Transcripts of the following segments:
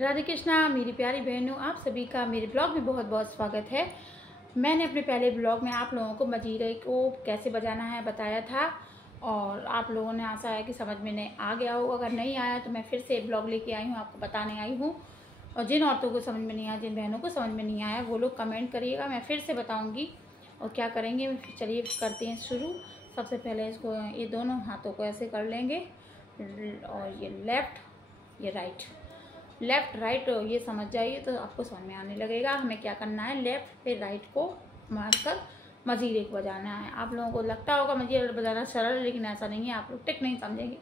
राधे कृष्णा। मेरी प्यारी बहनों, आप सभी का मेरे ब्लॉग में बहुत बहुत स्वागत है। मैंने अपने पहले ब्लॉग में आप लोगों को मजीरे को कैसे बजाना है बताया था और आप लोगों ने आशा है कि समझ में नहीं आ गया हो। अगर नहीं आया तो मैं फिर से ब्लॉग लेके आई हूँ, आपको बताने आई हूँ। और जिन औरतों को समझ में नहीं आया, जिन बहनों को समझ में नहीं आया, वो लोग कमेंट करिएगा, मैं फिर से बताऊँगी और क्या करेंगे। चलिए करते हैं शुरू। सबसे पहले इसको ये दोनों हाथों को ऐसे कर लेंगे और ये लेफ़्ट ये राइट, लेफ़्ट राइट ये समझ जाइए तो आपको समझ में आने लगेगा। हमें क्या करना है, लेफ़्ट पे राइट को मारकर मजीरे को बजाना है। आप लोगों को लगता होगा मजीरा बजाना सरल, लेकिन ऐसा नहीं है। आप लोग टिक नहीं समझेंगे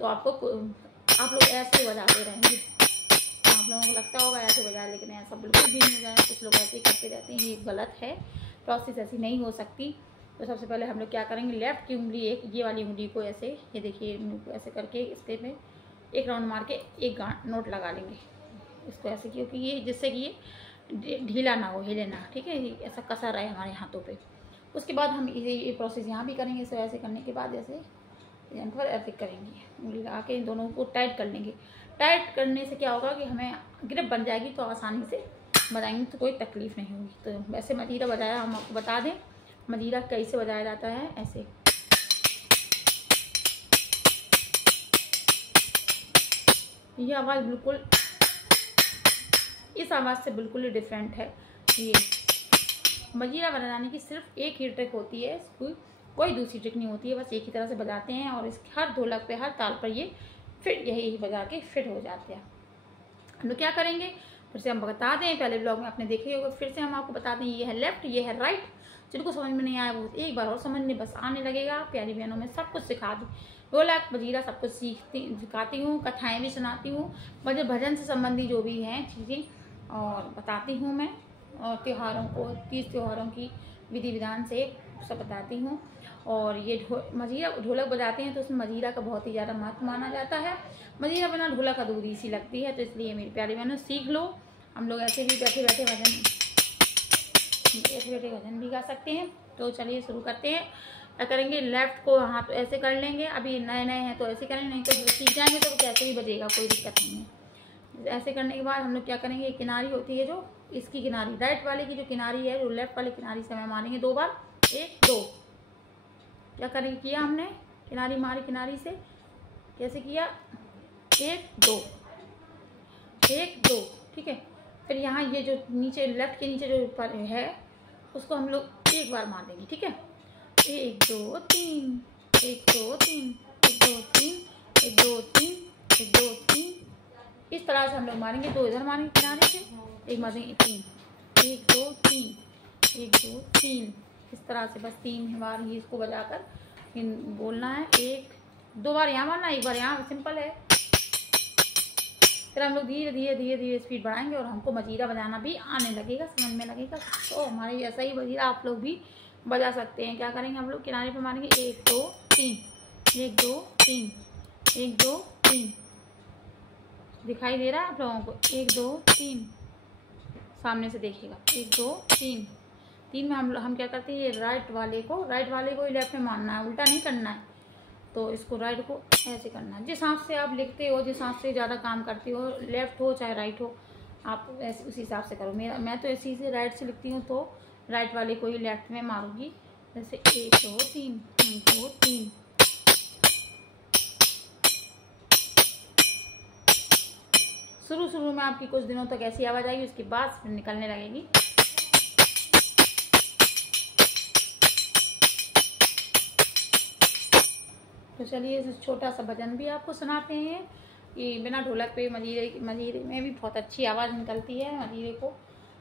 तो आप लोग ऐसे बजाते रहेंगे। आप लोगों को लगता होगा ऐसे बजा, लेकिन ऐसा बिल्कुल भी नहीं बजाना। कुछ लोग ऐसे ही करते रहते हैं, ये गलत है। प्रोसेस ऐसी नहीं हो सकती। तो सबसे पहले हम लोग क्या करेंगे, लेफ़्ट की उंगली ये वाली उंगली को ऐसे, ये देखिए ऐसे करके इसके में एक राउंड मार के एक नोट लगा लेंगे इसको ऐसे, क्योंकि ये जिससे कि ये ढीला ना हो, हिले ना, ठीक है, ऐसा कसा रहे हमारे हाथों पे। उसके बाद हम ये प्रोसेस यहाँ भी करेंगे। इसे ऐसे करने के बाद ऐसे यहाँ पर ऐसे करेंगे, उंगली लगा के इन दोनों को टाइट कर लेंगे। टाइट करने से क्या होगा कि हमें ग्रिप बन जाएगी, तो आसानी से बजाएंगे तो कोई तकलीफ नहीं होगी। तो वैसे मजीरा बजाया हम आपको बता दें, मजीरा कैसे बजाया जाता है। ऐसे ये आवाज़ बिल्कुल इस आवाज़ से बिल्कुल ही डिफरेंट है। ये मजीरा बजाने की सिर्फ एक ही ट्रिक होती है, कोई दूसरी ट्रिक नहीं होती है। बस एक ही तरह से बजाते हैं और इस हर ढोलक पे, हर ताल पर ये फिट यही बजा के फिट हो जाते हैं। हम लोग क्या करेंगे, फिर से हम बता दें, पहले ब्लॉग में आपने देखे होगा, फिर से हम आपको बता दें। ये है लेफ़्ट, ये है राइट। जिनको समझ में नहीं आया वो एक बार और समझने बस आने लगेगा। प्यारी बहनों में सब कुछ सिखा दूँ, ढोलक मजीरा सब कुछ सिखाती हूँ, कथाएँ भी सुनाती हूँ, भजन से संबंधी जो भी हैं चीज़ें और बताती हूँ मैं। और त्योहारों को, 30 त्योहारों की विधि विधान से सब बताती हूँ। और ये मजीरा ढोलक बजाते हैं तो उसमें मजीरा का बहुत ही ज़्यादा महत्व माना जाता है। मजीरा बिना ढोलक अधूरी सी लगती है। तो इसलिए मेरी प्यारी बहनों सीख लो। हम लोग ऐसे भी बैठे बैठे भजन भी गा सकते हैं। तो चलिए शुरू करते हैं। क्या करेंगे, लेफ़्ट को हाथ ऐसे कर लेंगे। अभी नए नए हैं तो ऐसे करें, नहीं तो सीख जाएंगे तो कैसे भी बजेगा, कोई दिक्कत नहीं है। ऐसे करने के बाद हम लोग क्या करेंगे, एक किनारी होती है जो इसकी किनारी, राइट वाले की जो किनारी है, जो लेफ़्ट वाली किनारी से हमें मारेंगे 2 बार, 1 2। क्या करेंगे, किया हमने किनारी मारी, किनारी से कैसे किया, 1 2 1 2, ठीक है। फिर यहाँ ये जो नीचे लेफ़्ट के नीचे जो ऊपर है उसको हम लोग एक बार मार देंगे, ठीक है। 1 2 3 1 2 3 1 2 3 1 2 3 1 2 3, इस तरह से हम लोग मारेंगे। 2 इधर मारेंगे किनारे से, एक मारेंगे 3 1 2 3 1 2 3, इस तरह से बस 3 बार ही इसको बजाकर बोलना है। 1 2 बार यहाँ मारना, 1 बार यहाँ, सिंपल है। फिर हम लोग धीरे धीरे धीरे धीरे स्पीड बढ़ाएंगे और हमको मजीरा बजाना भी आने लगेगा, समझ में लगेगा। तो हमारे जैसा ही मजीरा आप लोग भी बजा सकते हैं। क्या करेंगे, हम लोग किनारे पे मारेंगे 1 2 3 1 2 3 1 2 3, दिखाई दे रहा है आप लोगों को, 1 2 3, सामने से देखिएगा, 1 2 3 3 में हम क्या करते हैं, ये राइट वाले को ही लेफ़्ट में मारना है, उल्टा नहीं करना है। तो इसको राइट को ऐसे करना है। जिस हाथ से आप लिखते हो, जिस हाथ से ज़्यादा काम करते हो, लेफ़्ट हो चाहे राइट हो, आप ऐसे उसी हिसाब से करो। मैं तो इसी से राइट से लिखती हूँ, तो राइट वाले को ही लेफ़्ट में मारूंगी। जैसे 1 2 3 1 2 3। शुरू में आपकी कुछ दिनों तक ऐसी आवाज़ आएगी, उसके बाद फिर निकलने लगेगी। तो चलिए छोटा सा भजन भी आपको सुनाते हैं। ये बिना ढोलक पे मजीरे में भी बहुत अच्छी आवाज़ निकलती है। मजीरे को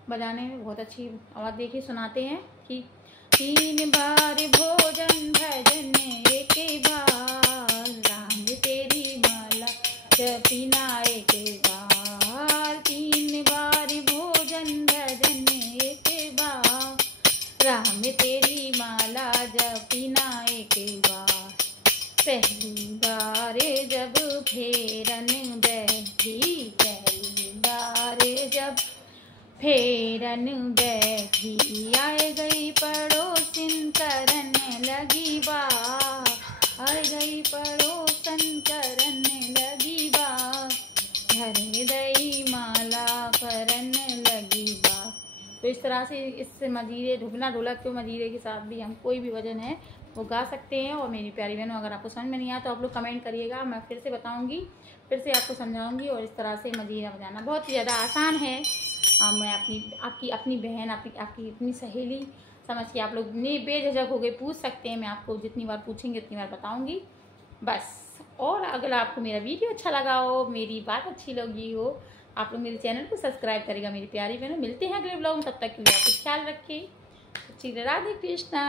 बजाने में बहुत अच्छी आवाज़, देखिए सुनाते हैं कि 3 बार भोजन भजन एक बार, राम तेरी माला जपीना एक बार। 3 बार भोजन भजन एक बार, राम तेरी माला जपीना एक बार। पहली बार जब फेरन बैठी, पहली बार जब फेरन बैठी, आए गई पड़ोसिन करन लगी बात, आए गई पड़ोसन करन लगी बात। हृदय माला करन लगी बात। तो इस तरह से इस मजीरे ढुकना ढोलक के मजीरे के साथ भी हम कोई भी भजन है वो गा सकते हैं। और मेरी प्यारी बहनों, अगर आपको समझ में नहीं आया तो आप लोग कमेंट करिएगा, मैं फिर से बताऊंगी, फिर से आपको समझाऊंगी। और इस तरह से मजीरा बजाना बहुत ही ज़्यादा आसान है। मैं आपकी अपनी बहन, आपकी अपनी सहेली समझ के आप लोग बेझिझक हो गए पूछ सकते हैं। मैं आपको जितनी बार पूछेंगे उतनी बार बताऊँगी बस। और अगर आपको मेरा वीडियो अच्छा लगा हो, मेरी बात अच्छी लगी हो, आप लोग मेरे चैनल को सब्सक्राइब करेगा मेरी प्यारी बहनों। मिलते हैं अगले ब्लॉग में, तब तक के लिए आप ख्याल रखें। राधे कृष्णा।